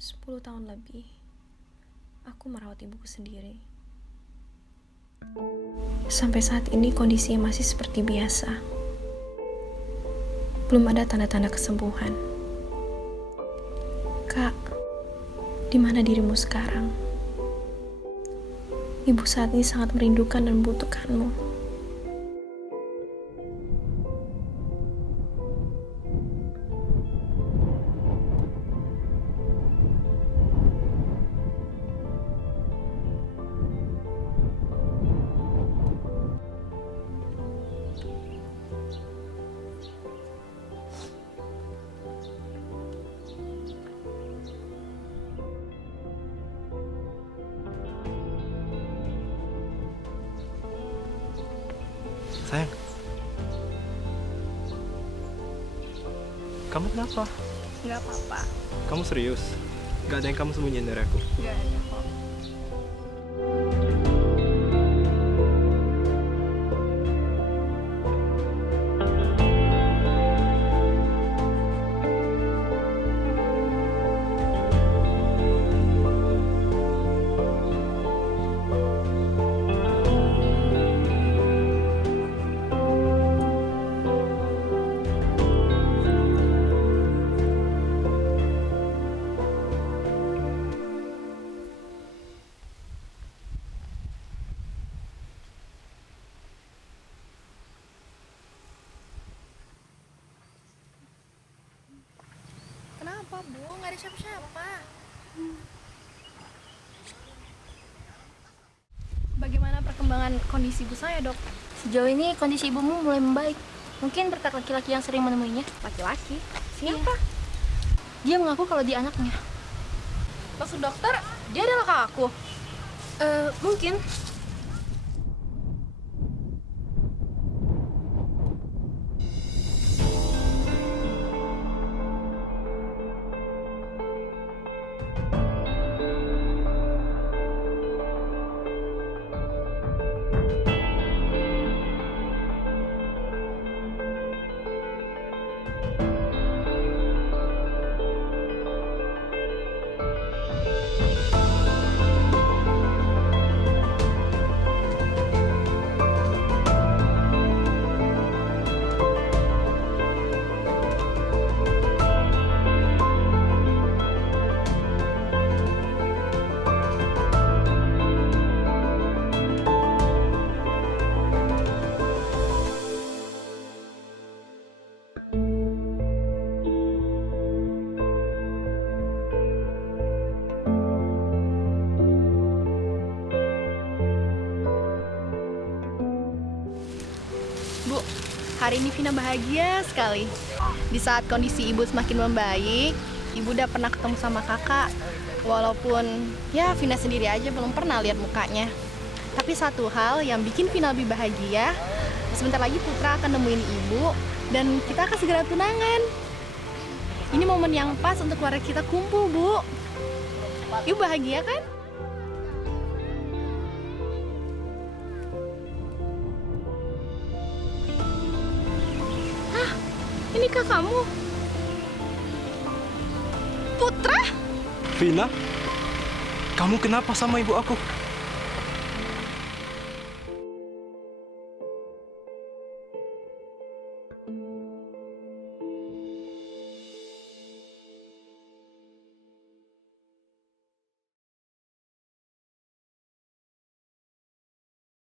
10 tahun lebih, aku merawat ibuku sendiri. Sampai saat ini kondisinya masih seperti biasa. Belum ada tanda-tanda kesembuhan. Kak, di mana dirimu sekarang? Ibu saat ini sangat merindukan dan membutuhkanmu. Sayang, kamu kenapa? Nggak apa-apa. Kamu serius? Gak ada yang kamu sembunyiin dari aku? Nggak ada kok. Kenapa, Bu? Nggak ada siapa-siapa. Bagaimana perkembangan kondisi ibu saya, Dok? Sejauh ini kondisi ibumu mulai membaik. Mungkin berkat laki-laki yang sering menemuinya. Laki-laki? Iya. Siapa? Dia mengaku kalau dia anaknya. Maksud dokter, dia adalah kakakku. Mungkin. Bu, hari ini Vina bahagia sekali. Di saat kondisi ibu semakin membaik, ibu udah pernah ketemu sama kakak. Walaupun ya Vina sendiri aja belum pernah lihat mukanya. Tapi satu hal yang bikin Vina lebih bahagia, sebentar lagi Putra akan nemuin ibu dan kita akan segera tunangan. Ini momen yang pas untuk keluarga kita kumpul, Bu. Ibu bahagia kan? Ini kakakmu, Putra? Vina, kamu kenapa sama ibu aku?